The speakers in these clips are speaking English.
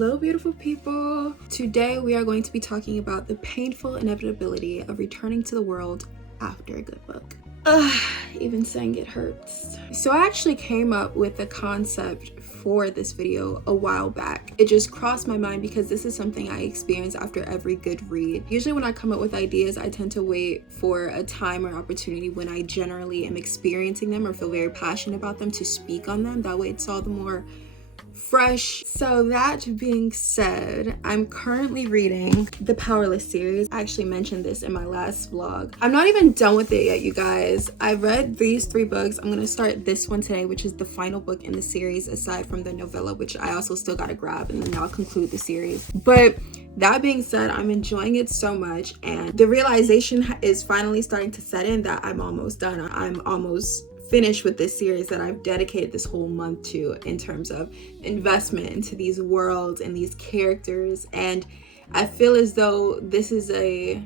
Hello, beautiful people. Today we are going to be talking about the painful inevitability of returning to the world after a good book. Even saying it hurts. So I actually came up with the concept for this video a while back. It just crossed my mind because this is something I experience after every good read. Usually when I come up with ideas, I tend to wait for a time or opportunity when I generally am experiencing them or feel very passionate about them to speak on them. That way it's all the more fresh. So that being said, I'm currently reading the Powerless series. I actually mentioned this in my last vlog. I'm not even done with it yet, you guys. I read these 3 books. I'm gonna start this one today, which is the final book in the series aside from the novella, which I also still gotta grab, and then I'll conclude the series. But that being said, I'm enjoying it so much, and the realization is finally starting to set in that I'm almost done. I'm almost finished with this series that I've dedicated this whole month to in terms of investment into these worlds and these characters. And I feel as though this is a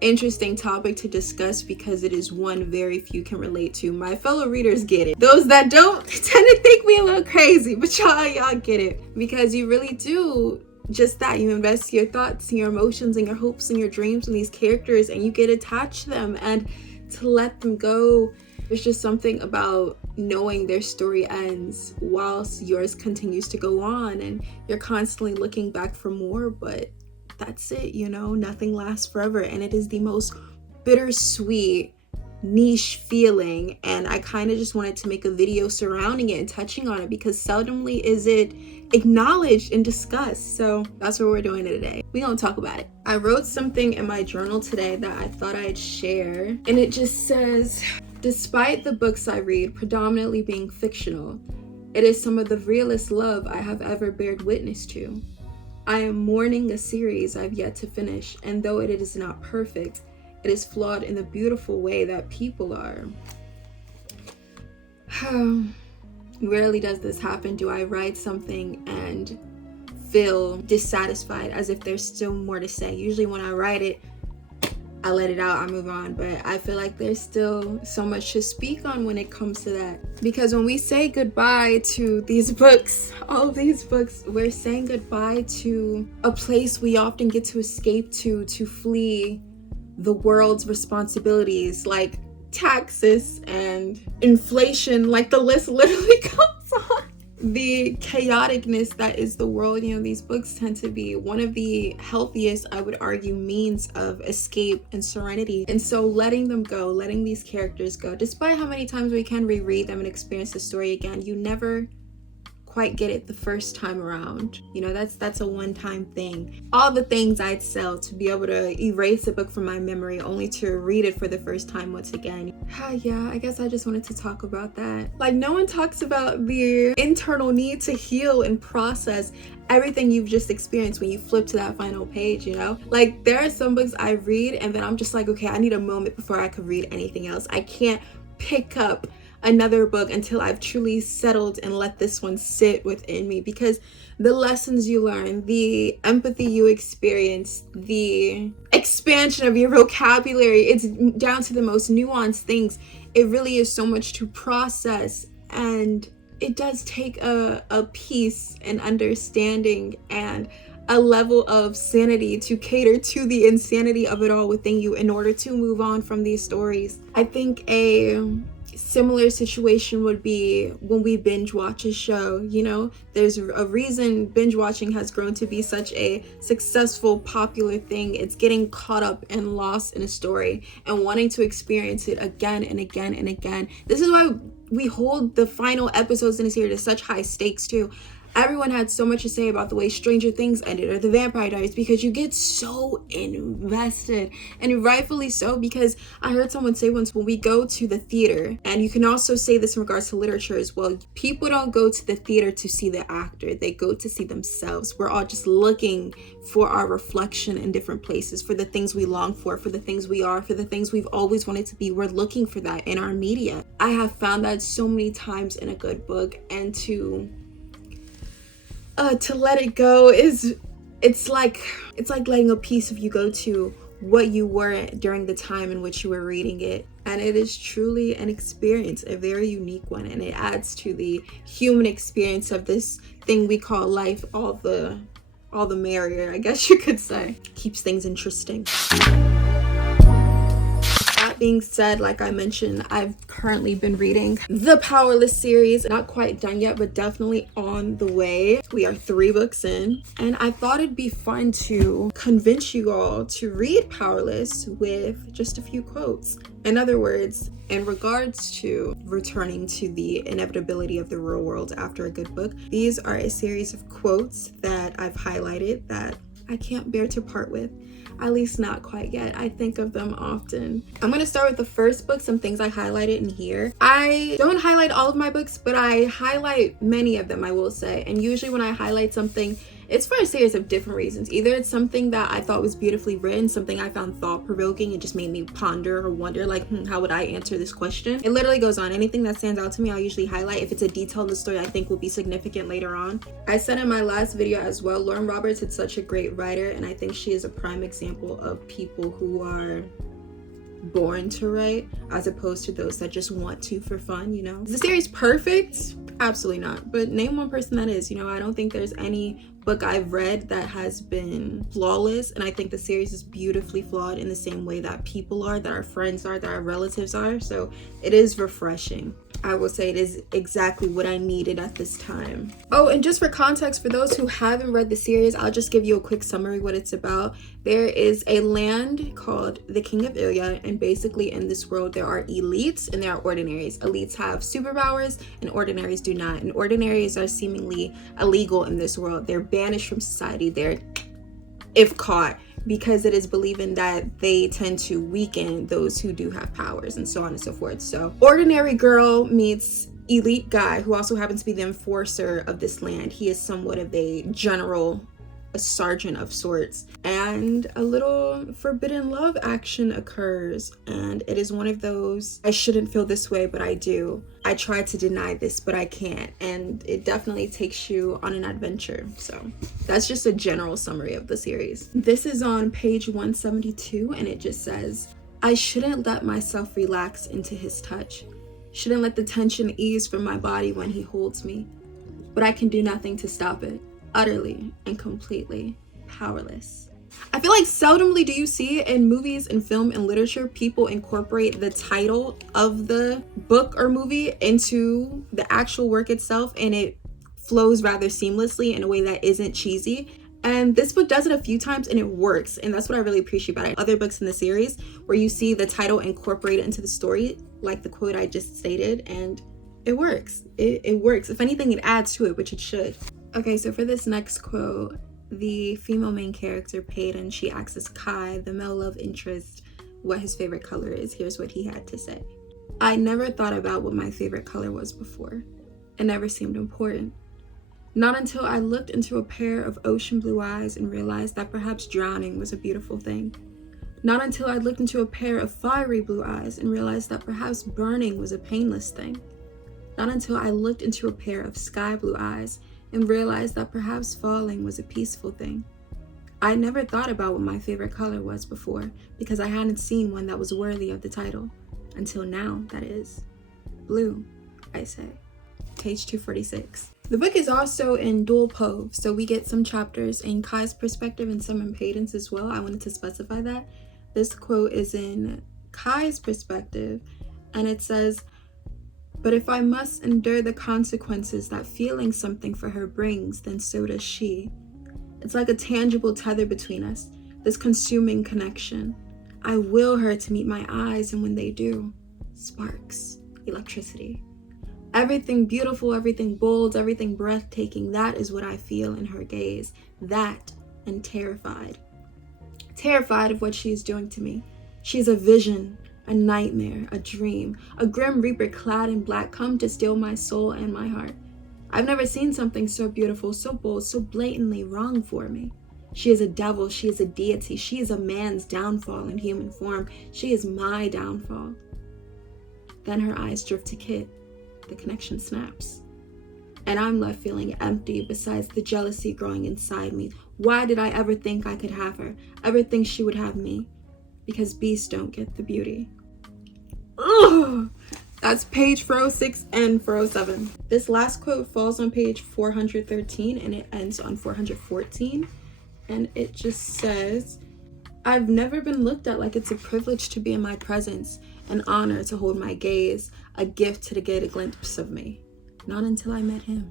interesting topic to discuss because it is one very few can relate to. My fellow readers get it. Those that don't tend to think we a little crazy, but y'all get it, because you really do just that. You invest your thoughts and your emotions and your hopes and your dreams in these characters, and you get attached to them, and to let them go, there's just something about knowing their story ends whilst yours continues to go on, and you're constantly looking back for more, but that's it, you know, nothing lasts forever. And it is the most bittersweet, niche feeling, and I kind of just wanted to make a video surrounding it and touching on it because seldomly is it acknowledged and discussed. So that's what we're doing today. We're gonna talk about it. I wrote something in my journal today that I thought I'd share, and it just says, despite the books I read predominantly being fictional, it is some of the realest love I have ever bared witness to. I am mourning a series I've yet to finish, and though it is not perfect, it is flawed in the beautiful way that people are. Rarely does this happen. Do I write something and feel dissatisfied as if there's still more to say? Usually when I write it, I let it out, I move on, but I feel like there's still so much to speak on when it comes to that. Because when we say goodbye to these books, all of these books, we're saying goodbye to a place we often get to escape to flee the world's responsibilities, like taxes and inflation, like the list literally goes on. The chaoticness that is the world, you know, these books tend to be one of the healthiest, I would argue, means of escape and serenity. And so letting them go, letting these characters go, despite how many times we can reread them and experience the story again, you never quite get it the first time around. You know, that's a one-time thing. All the things I'd sell to be able to erase a book from my memory only to read it for the first time once again. Yeah, I guess I just wanted to talk about that. Like, no one talks about the internal need to heal and process everything you've just experienced when you flip to that final page, you know? Like, there are some books I read and then I'm just like, okay, I need a moment before I could read anything else. I can't pick up another book until I've truly settled and let this one sit within me, because the lessons you learn, the empathy you experience, the expansion of your vocabulary, it's down to the most nuanced things. It really is so much to process, and it does take a peace and understanding and a level of sanity to cater to the insanity of it all within you in order to move on from these stories. I think a similar situation would be when we binge watch a show. You know, there's a reason binge watching has grown to be such a successful, popular thing. It's getting caught up and lost in a story and wanting to experience it again and again and again. This is why we hold the final episodes in a series to such high stakes too. Everyone had so much to say about the way Stranger Things ended or The Vampire Diaries, because you get so invested, and rightfully so, because I heard someone say once, when we go to the theater, and you can also say this in regards to literature as well, people don't go to the theater to see the actor, they go to see themselves. We're all just looking for our reflection in different places, for the things we long for the things we are, for the things we've always wanted to be. We're looking for that in our media. I have found that so many times in a good book, and to let it go it's like letting a piece of you go to what you were during the time in which you were reading it. And it is truly an experience, a very unique one, and it adds to the human experience of this thing we call life all the all the merrier, I guess you could say. Keeps things interesting. That being said, like I mentioned, I've currently been reading the Powerless series. Not quite done yet, but definitely on the way. We are 3 books in, and I thought it'd be fun to convince you all to read Powerless with just a few quotes. In other words, in regards to returning to the inevitability of the real world after a good book, these are a series of quotes that I've highlighted that I can't bear to part with. At least not quite yet. I think of them often. I'm gonna start with the first book, some things I highlighted in here. I don't highlight all of my books, but I highlight many of them, I will say. And usually when I highlight something, it's for a series of different reasons. Either it's something that I thought was beautifully written, something I found thought-provoking, it just made me ponder or wonder, like, how would I answer this question? It literally goes on. Anything that stands out to me, I'll usually highlight if it's a detail in the story I think will be significant later on. I said in my last video as well, Lauren Roberts is such a great writer, and I think she is a prime example of people who are born to write as opposed to those that just want to for fun, you know? Is the series perfect? Absolutely not. But name one person that is. You know, I don't think there's any book I've read that has been flawless, and I think the series is beautifully flawed in the same way that people are, that our friends are, that our relatives are. So it is refreshing. I will say it is exactly what I needed at this time. Oh, and just for context, for those who haven't read the series, I'll just give you a quick summary what it's about. There is a land called the King of Ilya, and basically in this world there are elites and there are ordinaries. Elites have superpowers and ordinaries do not. And ordinaries are seemingly illegal in this world. They're banished from society. They're, if caught, because it is believing that they tend to weaken those who do have powers and so on and so forth. So ordinary girl meets elite guy who also happens to be the enforcer of this land. He is somewhat of a general, a sergeant of sorts, and a little forbidden love action occurs, and it is one of those, I shouldn't feel this way, but I do. I try to deny this, but I can't, and it definitely takes you on an adventure. So that's just a general summary of the series. This is on page 172, and it just says, I shouldn't let myself relax into his touch. Shouldn't let the tension ease from my body when he holds me, but I can do nothing to stop it. Utterly and completely powerless. I feel like seldomly do you see in movies and film and literature people incorporate the title of the book or movie into the actual work itself, and it flows rather seamlessly in a way that isn't cheesy. And this book does it a few times and it works, and that's what I really appreciate about it. Other books in the series where you see the title incorporated into the story, like the quote I just stated, and it works. It works. If anything, it adds to it, which it should. Okay, so for this next quote, the female main character, Peyton, she asks Kai, the male love interest, what his favorite color is. Here's what he had to say. I never thought about what my favorite color was before. It never seemed important. Not until I looked into a pair of ocean blue eyes and realized that perhaps drowning was a beautiful thing. Not until I looked into a pair of fiery blue eyes and realized that perhaps burning was a painless thing. Not until I looked into a pair of sky blue eyes and realized that perhaps falling was a peaceful thing. I never thought about what my favorite color was before because I hadn't seen one that was worthy of the title. Until now, that is. Blue, I say. Page 246. The book is also in dual pove, so we get some chapters in Kai's perspective and some in Peyton's as well. I wanted to specify that. This quote is in Kai's perspective, and it says, but if I must endure the consequences that feeling something for her brings, then so does she. It's like a tangible tether between us, this consuming connection. I will her to meet my eyes, and when they do, sparks, electricity. Everything beautiful, everything bold, everything breathtaking, that is what I feel in her gaze. That, and terrified. Terrified of what she is doing to me. She is a vision, a nightmare, a dream, a grim reaper clad in black come to steal my soul and my heart. I've never seen something so beautiful, so bold, so blatantly wrong for me. She is a devil, she is a deity, she is a man's downfall in human form. She is my downfall. Then her eyes drift to Kit. The connection snaps. And I'm left feeling empty besides the jealousy growing inside me. Why did I ever think I could have her? Ever think she would have me? Because beasts don't get the beauty. Ugh! That's page 406 and 407. This last quote falls on page 413 and it ends on 414. and it just says, I've never been looked at like it's a privilege to be in my presence, an honor to hold my gaze, a gift to get a glimpse of me. Not until I met him.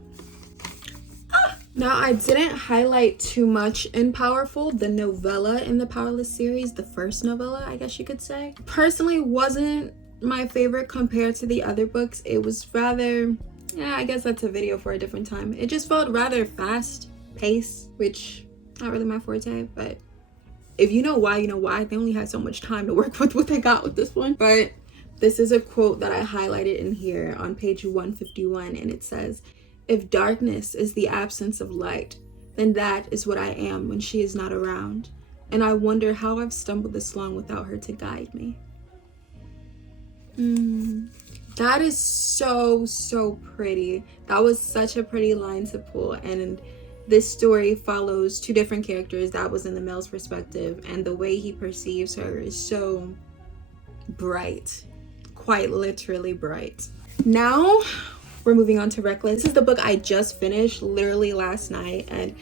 Now, I didn't highlight too much in Powerful, the novella in the Powerless series, the first novella, I guess you could say. Personally, wasn't my favorite compared to the other books. It was rather, yeah, I guess that's a video for a different time. It just felt rather fast paced, which not really my forte, but if you know why, you know why. They only had so much time to work with what they got with this one. But this is a quote that I highlighted in here on page 151, and it says, if darkness is the absence of light, then that is what I am when she is not around. And I wonder how I've stumbled this long without her to guide me. That is so pretty. That was such a pretty line to pull. And this story follows two different characters. That was in the male's perspective. And the way he perceives her is so bright. Quite literally bright. Now, we're moving on to Reckless. This is the book I just finished literally last night, and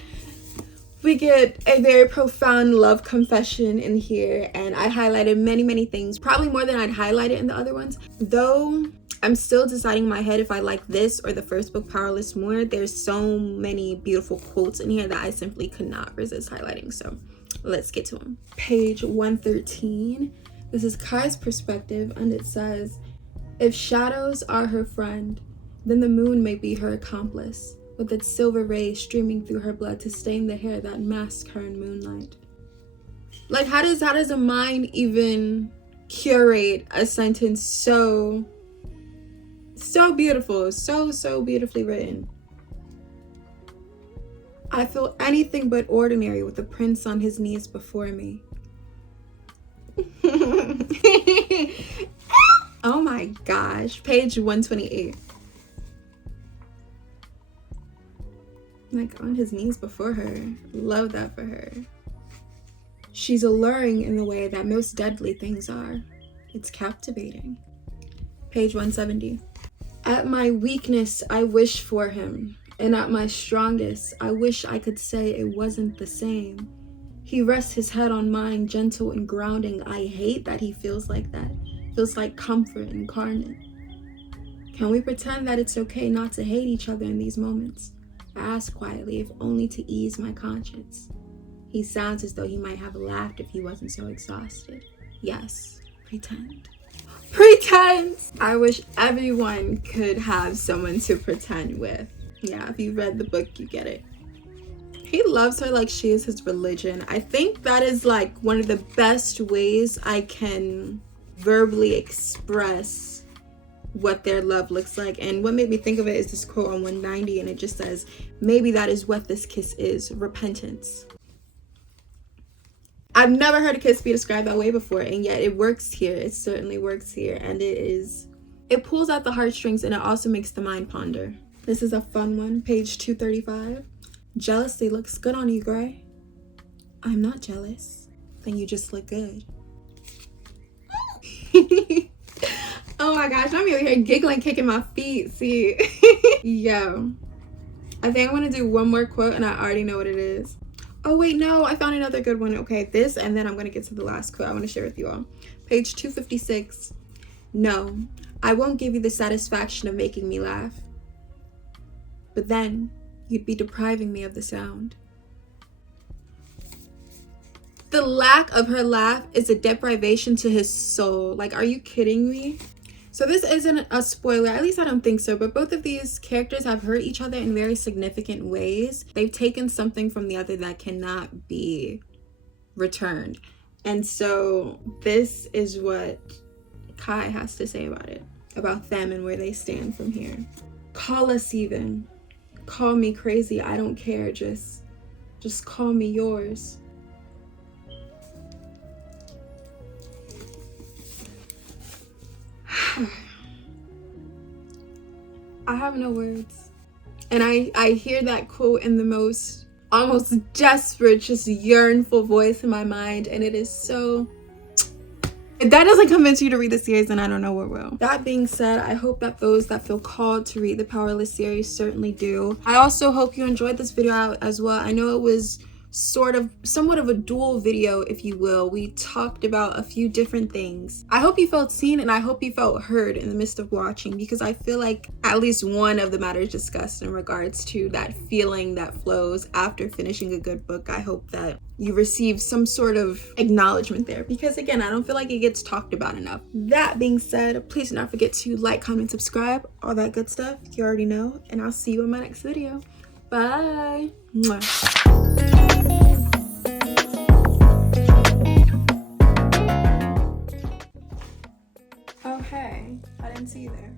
we get a very profound love confession in here, and I highlighted many things, probably more than I'd highlighted in the other ones. Though I'm still deciding in my head if I like this or the first book, Powerless, more. There's so many beautiful quotes in here that I simply could not resist highlighting, so let's get to them. Page 113. This is Kai's perspective, and it says, if shadows are her friend, then the moon may be her accomplice, with its silver rays streaming through her blood to stain the hair that masks her in moonlight. Like, how does a mind even curate a sentence so beautiful, so beautifully written? I feel anything but ordinary with the prince on his knees before me. Oh my gosh, page 128. Like, on his knees before her. Love that for her. She's alluring in the way that most deadly things are. It's captivating. Page 170. At my weakness, I wish for him. And at my strongest, I wish I could say it wasn't the same. He rests his head on mine, gentle and grounding. I hate that he feels like that. Feels like comfort incarnate. Can we pretend that it's okay not to hate each other in these moments? I ask quietly, if only to ease my conscience. He sounds as though he might have laughed if he wasn't so exhausted. Yes, pretend. Pretend! I wish everyone could have someone to pretend with. Yeah, if you read the book, you get it. He loves her like she is his religion. I think that is like one of the best ways I can verbally express what their love looks like. And what made me think of it is this quote on 190, and it just says, maybe that is what this kiss is, repentance. I've never heard a kiss be described that way before, and yet it works here. It certainly works here, and it pulls out the heartstrings, and it also makes the mind ponder. This is a fun one, page 235. Jealousy looks good on you, Gray. I'm not jealous. Then you just look good. Oh my gosh, I'm over here giggling, kicking my feet, see? Yo. I think I'm gonna do one more quote, and I already know what it is. Oh wait, no, I found another good one. Okay, this, and then I'm gonna get to the last quote I wanna share with you all. Page 256. No, I won't give you the satisfaction of making me laugh. But then, you'd be depriving me of the sound. The lack of her laugh is a deprivation to his soul. Like, are you kidding me? So this isn't a spoiler, at least I don't think so, but both of these characters have hurt each other in very significant ways. They've taken something from the other that cannot be returned. And so this is what Kai has to say about it, about them and where they stand from here. Call us even. Call me crazy, I don't care, just call me yours. I have no words. And I hear that quote in the most almost desperate, just yearnful voice in my mind, and it is so... If that doesn't convince you to read the series, then I don't know what will. That being said, I hope that those that feel called to read the Powerless series certainly do. I also hope you enjoyed this video out as well. I know it was somewhat of a dual video, if you will. We talked about a few different things. I hope you felt seen and I hope you felt heard in the midst of watching, because I feel like at least one of the matters discussed in regards to that feeling that flows after finishing a good book, I hope that you receive some sort of acknowledgement there, because again, I don't feel like it gets talked about enough. That being said, please do not forget to like, comment, subscribe, all that good stuff. You already know, and I'll see you in my next video. Bye. Mwah. Oh, hey, I didn't see you there.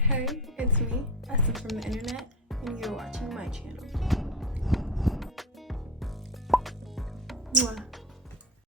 Hey, it's me, Essence from the internet, and you're watching my channel.